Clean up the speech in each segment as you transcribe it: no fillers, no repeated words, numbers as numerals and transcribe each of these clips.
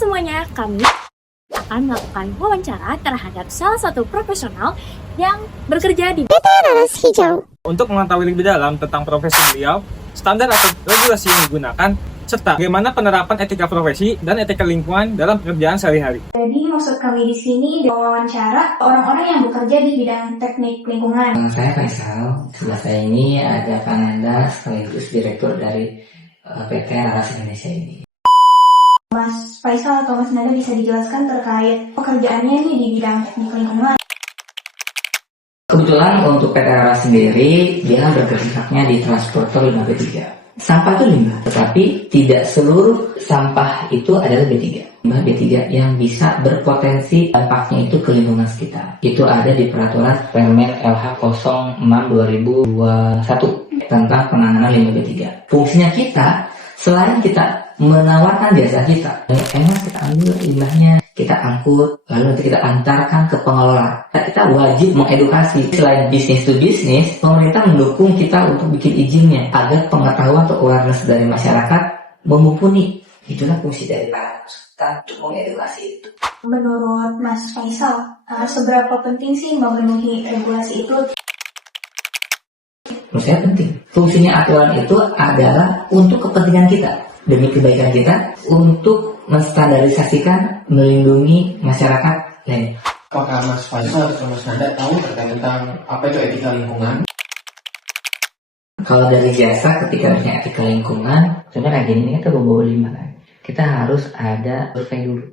semuanya, kami akan melakukan wawancara terhadap salah satu profesional yang bekerja di PT Laras Hijau. Untuk mengetahui lebih dalam tentang profesi beliau, standar atau regulasi yang digunakan, serta bagaimana penerapan etika profesi dan etika lingkungan dalam pekerjaan sehari-hari. Jadi maksud kami di sini wawancara orang-orang yang bekerja di bidang teknik lingkungan. Saya Faisal, sebelah saya ini ada Kak Nanda sekaligus direktur dari PT Laras Indonesia ini. Mas Faisal atau Mas Nanda bisa dijelaskan terkait pekerjaannya nih di bidang teknik lingkungan. Kebetulan untuk PT Laras sendiri, dia bergeraknya di transporter limbah B3. Sampah itu limbah, tetapi tidak seluruh sampah itu adalah B3. Limbah B3 yang bisa berpotensi dampaknya itu ke lingkungan sekitar. Itu ada di peraturan Permen LH 06 2021 tentang penanganan limbah B3. Fungsinya kita, selain kita menawarkan jasa kita, emang kita ambil limbahnya, kita angkut, lalu nanti kita antarkan ke pengelola. Kita wajib mengedukasi. Selain bisnis to bisnis, pemerintah mendukung kita untuk bikin izinnya agar pengetahuan atau awareness dari masyarakat mumpuni. Itulah fungsi dari kita untuk mengedukasi itu. Menurut Mas Faisal, seberapa penting sih memenuhi regulasi itu? Menurut saya penting. Fungsinya aturan itu adalah untuk kepentingan kita, demi kebaikan kita, untuk menstandarisasikan, melindungi masyarakat lain. Apakah Mas Faisal atau Mas Nanda tahu terkait tentang apa itu etika lingkungan? Kalau dari jasa ketika misalnya etika lingkungan, sebenarnya kayak gini, kita bawa limbah kan. Kita harus ada survei dulu.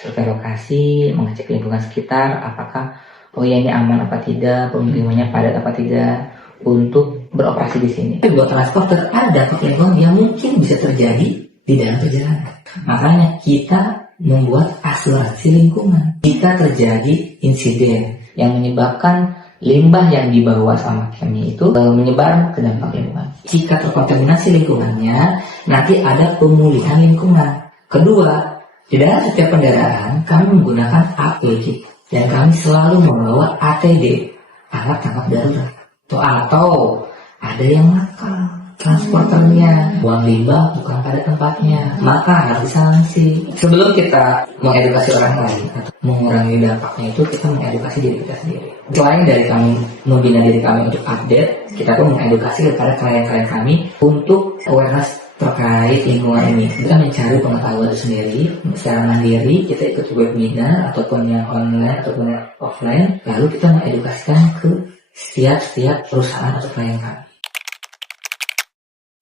Survei lokasi, mengecek lingkungan sekitar, apakah ini aman apa tidak, pemukimannya padat apa tidak, untuk beroperasi di sini. Buat transporter ada lingkungan yang mungkin bisa terjadi di dalam perjalanan. Makanya kita membuat asuransi lingkungan. Jika terjadi insiden yang menyebabkan limbah yang dibawa sama kami itu menyebar ke dampak lingkungan. Jika terkontaminasi lingkungannya, nanti ada pemulihan lingkungan. Kedua, di dalam setiap kendaraan kami menggunakan APD dan kami selalu membawa ATD, alat tangkap darurat. Atau ada yang nakal transporternya, buang limbah bukan pada tempatnya, maka harus disanksi. Sebelum kita mengedukasi orang lain atau mengurangi dampaknya itu, kita mengedukasi diri kita sendiri. Selain dari kami membina diri kami untuk update, kita pun mengedukasi kepada klien-klien kami untuk awareness terkait lingkungan ini. Kita mencari pengetahuan itu sendiri secara mandiri. Kita ikut webinar ataupun yang online ataupun yang offline, lalu kita mengedukasikan ke setiap perusahaan atau klien kami.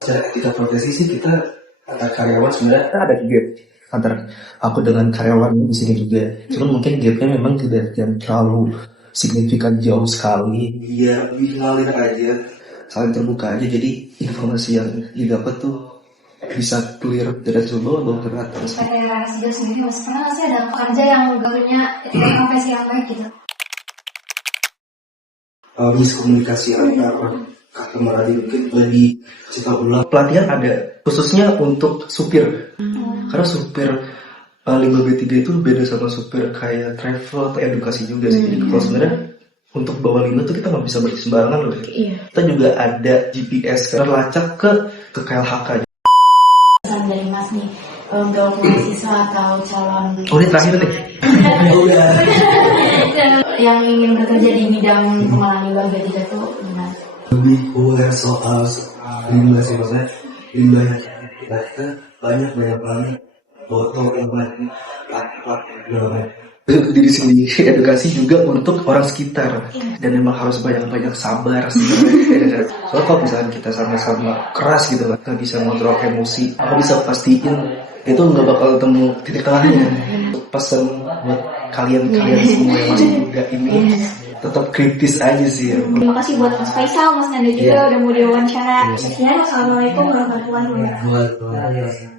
Secara etika profesi sih kita antar karyawan sebenarnya ada gap antar aku dengan karyawan di sini juga. Cuman mungkin gapnya memang tidak yang terlalu signifikan jauh sekali. Dia ngalir aja, saling terbuka aja. Jadi informasi yang didapat tuh bisa clear dari sumber atau ke atas. PT Laras Hijau sendiri Mas, pernah sih ada pekerja yang gak punya etika profesi yang baik gitu? Miskomunikasi antara customer tadi mungkin lebih cerita ulang. Pelatihan ada khususnya untuk supir, karena supir limbah B3 itu beda sama supir kayak travel atau edukasi juga sih. Jadi kalau sebenarnya untuk bawa limbah tuh kita nggak bisa berhenti sembarangan loh. Kita juga ada GPS terlacak ke KLHK. Pesan dari Mas nih untuk mahasiswa atau calon Ini terakhir nih. yang ingin bekerja di bidang pengolahan limbah B3 itu gimana? Lebih aware soal limbah sih, maksudnya limbah yang kita banyak botol yang banyak plastik. Untuk diri sendiri, edukasi juga untuk orang sekitar, dan memang harus banyak sabar sebenarnya. Soalnya kalau misalnya kita sama-sama keras gitu kan, nggak bisa ngontrol emosi, aku bisa pastiin itu nggak bakal ketemu titik tengahnya. Pesan buat kalian semua yang masih muda ini, tetap kritis aja sih. Terima kasih buat Mas Faisal, Mas Nanda juga udah mau diwawancara. Assalamualaikum warahmatullahi wabarakatuh.